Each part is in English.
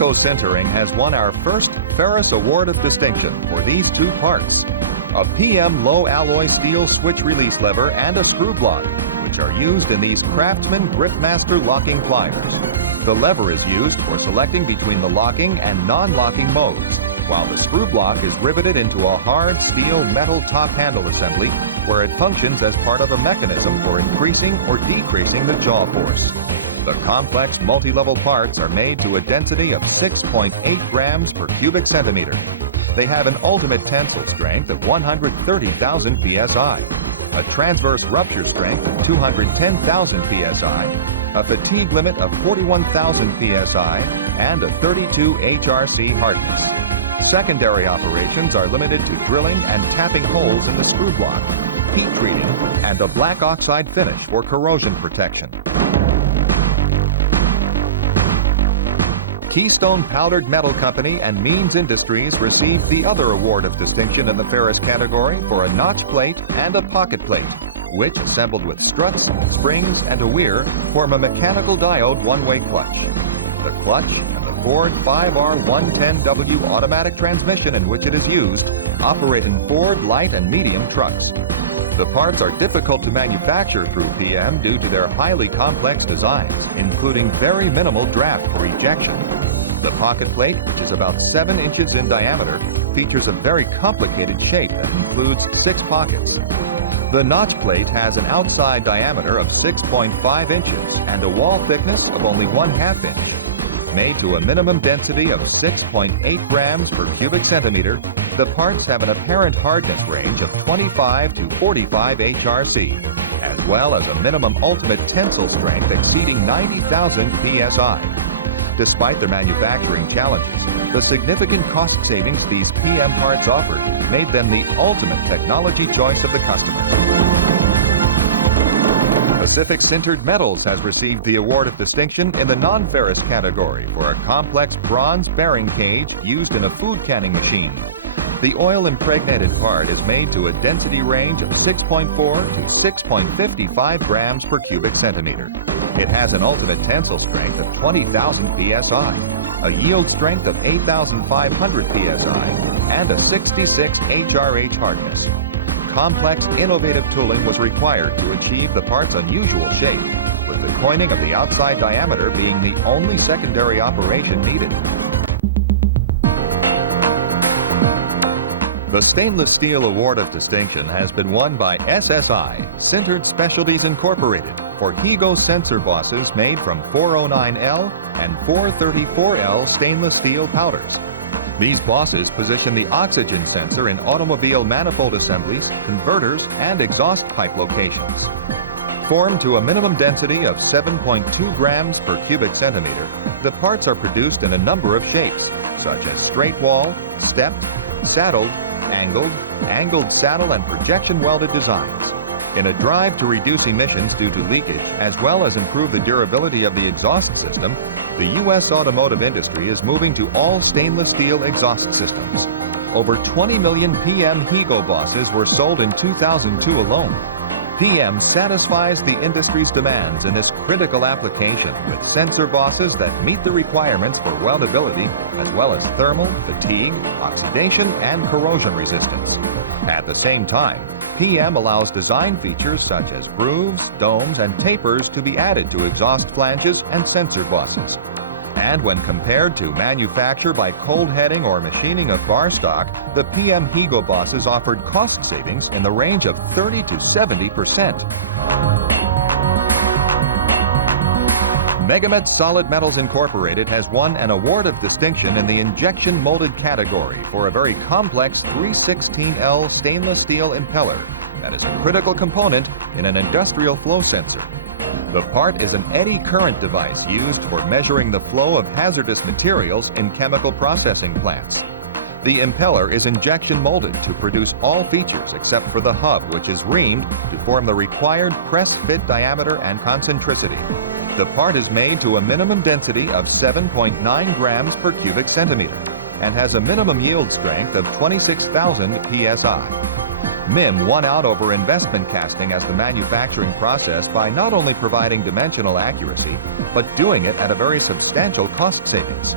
Sintering has won our first Ferris Award of Distinction for these two parts: a PM low alloy steel switch release lever and a screw block, which are used in these Craftsman Gripmaster locking pliers. The lever is used for selecting between the locking and non-locking modes, while the screw block is riveted into a hard steel metal top handle assembly where it functions as part of a mechanism for increasing or decreasing the jaw force. The complex multi-level parts are made to a density of 6.8 grams per cubic centimeter. They have an ultimate tensile strength of 130,000 psi, a transverse rupture strength of 210,000 psi, a fatigue limit of 41,000 psi, and a 32 HRC hardness. Secondary operations are limited to drilling and tapping holes in the screw block, heat treating, and a black oxide finish for corrosion protection. Keystone Powdered Metal Company and Means Industries received the other award of distinction in the Ferris category for a notch plate and a pocket plate, which, assembled with struts, springs, and a weir, form a mechanical diode one-way clutch. The clutch and the Ford 5R110W automatic transmission in which it is used operate in Ford light and medium trucks. The parts are difficult to manufacture through PM due to their highly complex designs, including very minimal draft for ejection. The pocket plate, which is about 7 inches in diameter, features a very complicated shape that includes 6 pockets. The notch plate has an outside diameter of 6.5 inches and a wall thickness of only 1/2 inch. Made to a minimum density of 6.8 grams per cubic centimeter, the parts have an apparent hardness range of 25 to 45 HRC, as well as a minimum ultimate tensile strength exceeding 90,000 psi. Despite their manufacturing challenges, the significant cost savings these PM parts offered made them the ultimate technology choice of the customer. Pacific Sintered Metals has received the award of distinction in the non-ferrous category for a complex bronze bearing cage used in a food canning machine. The oil-impregnated part is made to a density range of 6.4 to 6.55 grams per cubic centimeter. It has an ultimate tensile strength of 20,000 psi, a yield strength of 8,500 psi, and a 66 HRH hardness. Complex, innovative tooling was required to achieve the part's unusual shape, with the coining of the outside diameter being the only secondary operation needed. The Stainless Steel Award of Distinction has been won by SSI, Sintered Specialties Incorporated, for HEGO sensor bosses made from 409L and 434L stainless steel powders. These bosses position the oxygen sensor in automobile manifold assemblies, converters, and exhaust pipe locations. Formed to a minimum density of 7.2 grams per cubic centimeter, the parts are produced in a number of shapes, such as straight wall, stepped, saddled, angled saddle, and projection welded designs. In a drive to reduce emissions due to leakage, as well as improve the durability of the exhaust system, the U.S. automotive industry is moving to all stainless steel exhaust systems. Over 20 million PM HEGO bosses were sold in 2002 alone. PM satisfies the industry's demands in this critical application with sensor bosses that meet the requirements for weldability, as well as thermal, fatigue, oxidation, and corrosion resistance. At the same time, PM allows design features such as grooves, domes, and tapers to be added to exhaust flanges and sensor bosses. And when compared to manufacture by cold heading or machining of bar stock, the PM HEGO bosses offered cost savings in the range of 30 to 70%. Megamet Solid Metals Incorporated has won an award of distinction in the injection molded category for a very complex 316L stainless steel impeller that is a critical component in an industrial flow sensor. The part is an eddy current device used for measuring the flow of hazardous materials in chemical processing plants. The impeller is injection molded to produce all features except for the hub, which is reamed to form the required press fit diameter and concentricity. The part is made to a minimum density of 7.9 grams per cubic centimeter and has a minimum yield strength of 26,000 psi. MIM won out over investment casting as the manufacturing process by not only providing dimensional accuracy, but doing it at a very substantial cost savings.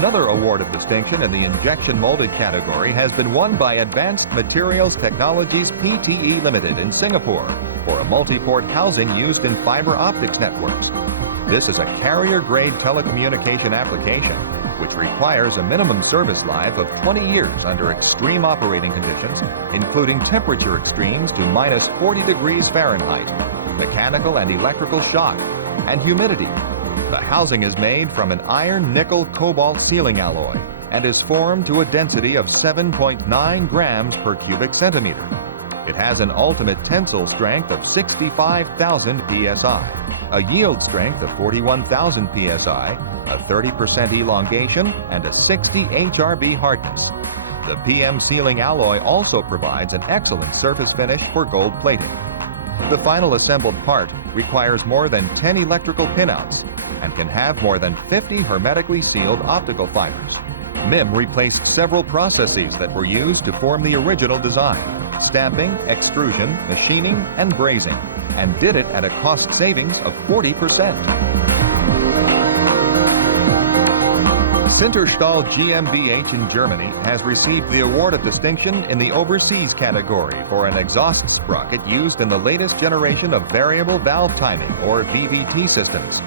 Another award of distinction in the injection molded category has been won by Advanced Materials Technologies Pte Limited in Singapore for a multi-port housing used in fiber optics networks. This is a carrier-grade telecommunication application which requires a minimum service life of 20 years under extreme operating conditions, including temperature extremes to minus 40 degrees Fahrenheit, mechanical and electrical shock, and humidity. The housing is made from an iron-nickel-cobalt sealing alloy and is formed to a density of 7.9 grams per cubic centimeter. It has an ultimate tensile strength of 65,000 psi, a yield strength of 41,000 psi, a 30% elongation, and a 60 HRB hardness. The PM sealing alloy also provides an excellent surface finish for gold plating. The final assembled part requires more than 10 electrical pinouts and can have more than 50 hermetically sealed optical fibers. MIM replaced several processes that were used to form the original design: stamping, extrusion, machining, and brazing, and did it at a cost savings of 40%. Sinterstahl GmbH in Germany has received the award of distinction in the overseas category for an exhaust sprocket used in the latest generation of variable valve timing, or VVT systems.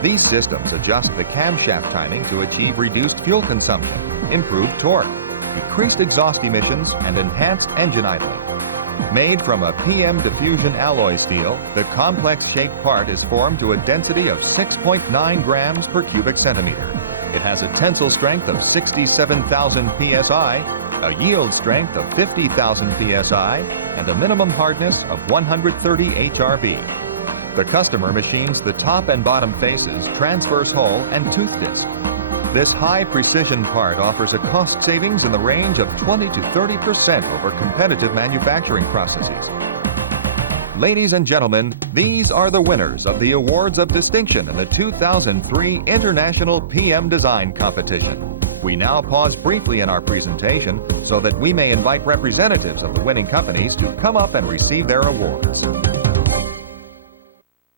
These systems adjust the camshaft timing to achieve reduced fuel consumption, improved torque, decreased exhaust emissions, and enhanced engine idling. Made from a PM diffusion alloy steel, the complex-shaped part is formed to a density of 6.9 grams per cubic centimeter. It has a tensile strength of 67,000 psi, a yield strength of 50,000 psi, and a minimum hardness of 130 HRB. The customer machines the top and bottom faces, transverse hull, and tooth disc. This high-precision part offers a cost savings in the range of 20 to 30% over competitive manufacturing processes. Ladies and gentlemen, these are the winners of the Awards of Distinction in the 2003 International PM Design Competition. We now pause briefly in our presentation so that we may invite representatives of the winning companies to come up and receive their awards.